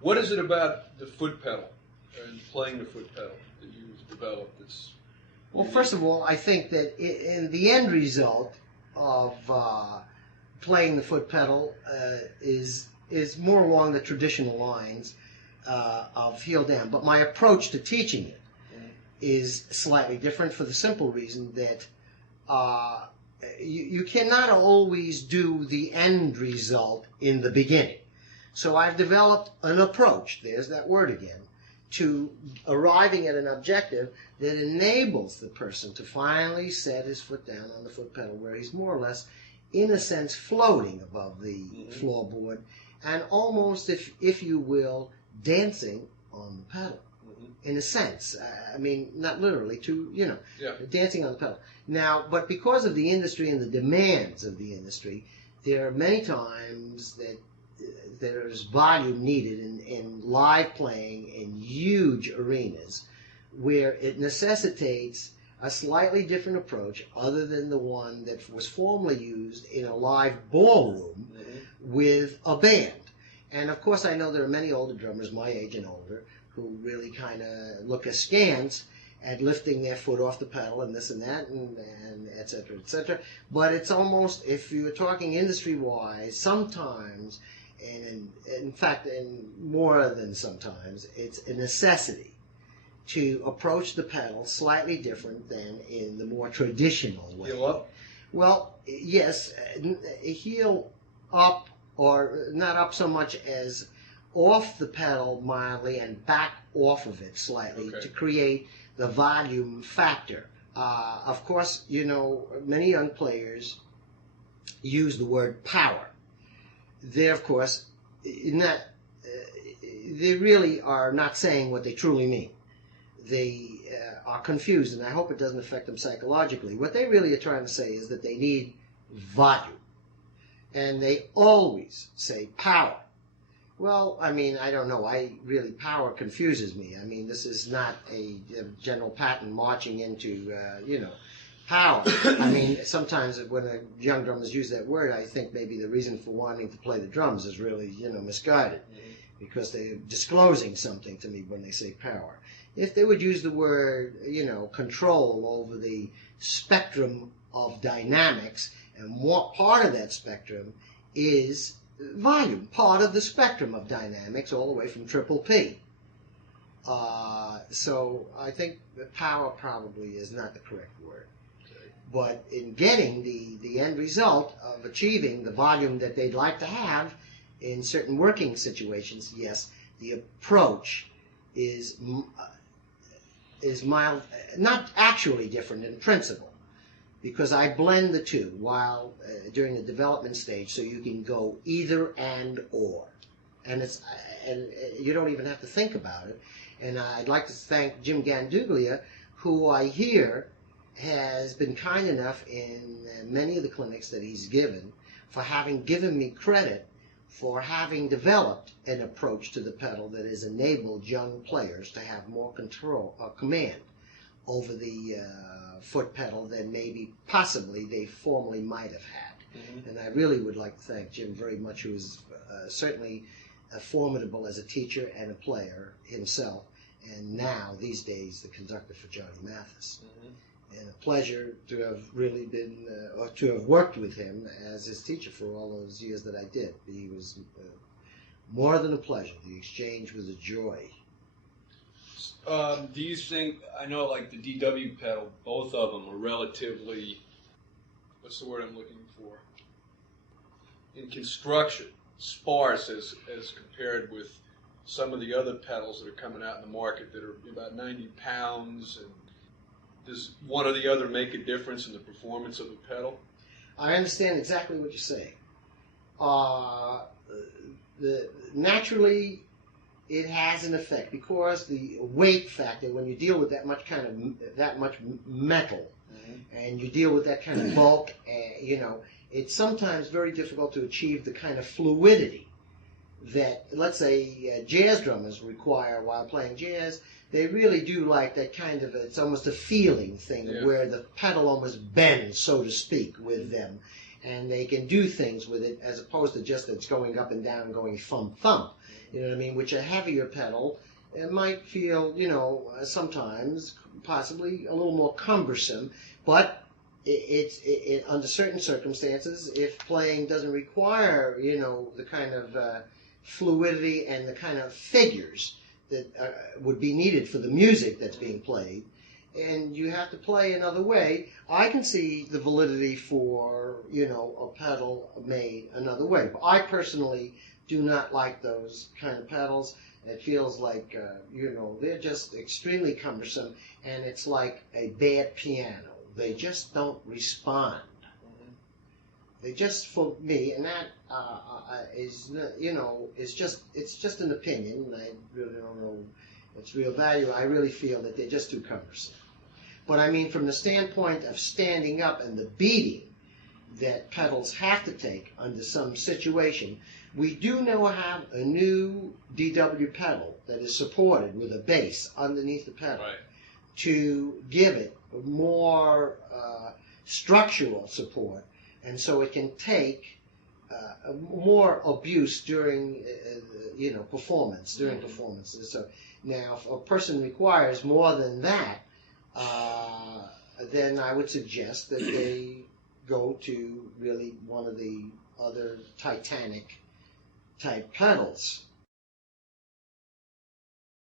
What is it about the foot pedal and playing the foot pedal that you've developed that's... Well, first of all, I think that in the end result of playing the foot pedal is more along the traditional lines of heel down. But my approach to teaching it is slightly different for the simple reason that you cannot always do the end result in the beginning. So I've developed an approach, there's that word again, to arriving at an objective that enables the person to finally set his foot down on the foot pedal where he's more or less, in a sense, floating above the floorboard and almost, if you will, dancing on the pedal. In a sense, I mean, not literally, dancing on the pedal. Now, but because of the industry and the demands of the industry, there are many times that there's volume needed in live playing in huge arenas where it necessitates a slightly different approach other than the one that was formerly used in a live ballroom with a band. And of course I know there are many older drummers, my age and older, who really kind of look askance at lifting their foot off the pedal and this and that and et cetera, et cetera. But it's almost, if you're talking industry-wise, sometimes, and in fact, and more than sometimes, it's a necessity to approach the pedal slightly different than in the more traditional way. Heel up? Well, yes, heel up, or not up so much as off the pedal mildly and back off of it slightly to create the volume factor. Of course, you know, many young players use the word power. They, of course, they really are not saying what they truly mean. They are confused, and I hope it doesn't affect them psychologically. What they really are trying to say is that they need volume. And they always say power. Well, I mean, I don't know. Power confuses me. I mean, this is not a General Patton marching into, power. I mean, sometimes when young drummers use that word, I think maybe the reason for wanting to play the drums is really, misguided. Because they're disclosing something to me when they say power. If they would use the word, control over the spectrum of dynamics, and what part of that spectrum is volume, part of the spectrum of dynamics, all the way from triple P. So I think that power probably is not the correct word. But in getting the end result of achieving the volume that they'd like to have in certain working situations, yes, the approach is mild, not actually different in principle, because I blend the two while during the development stage, so you can go either and or, and you don't even have to think about it. And I'd like to thank Jim Ganduglia, who I hear has been kind enough in many of the clinics that he's given for having given me credit for having developed an approach to the pedal that has enabled young players to have more control or command over the foot pedal than maybe possibly they formerly might have had. And I really would like to thank Jim very much, who is certainly formidable as a teacher and a player himself, and now, these days, the conductor for Johnny Mathis. And a pleasure to have really been, or to have worked with him as his teacher for all those years that I did. He was more than a pleasure. The exchange was a joy. Do you think, I know like the DW pedal, both of them are relatively, what's the word I'm looking for? In construction, sparse as compared with some of the other pedals that are coming out in the market that are about 90 pounds. And does one or the other make a difference in the performance of the pedal? I understand exactly what you're saying. Naturally, it has an effect because the weight factor, when you deal with that much metal, and you deal with that kind of bulk, it's sometimes very difficult to achieve the kind of fluidity that, let's say, jazz drummers require while playing jazz. They really do like that kind of, it's almost a feeling thing where the pedal almost bends, so to speak, with them. and they can do things with it as opposed to just it's going up and down, going thump thump. You know what I mean? Which a heavier pedal, it might feel, sometimes possibly a little more cumbersome, but it under certain circumstances, if playing doesn't require, the kind of fluidity and the kind of figures that would be needed for the music that's being played, and you have to play another way, I can see the validity for, a pedal made another way. But I personally do not like those kind of pedals. It feels like, they're just extremely cumbersome, and it's like a bad piano. They just don't respond. They just, for me, and that is, it's just an opinion, and I really don't know its real value. I really feel that they're just too cumbersome. But I mean, from the standpoint of standing up and the beating that pedals have to take under some situation, we do now have a new DW pedal that is supported with a bass underneath the pedal, right, to give it more structural support, and so it can take more abuse during performance, during performances. So now, if a person requires more than that, then I would suggest that they go to really one of the other Titanic type pedals.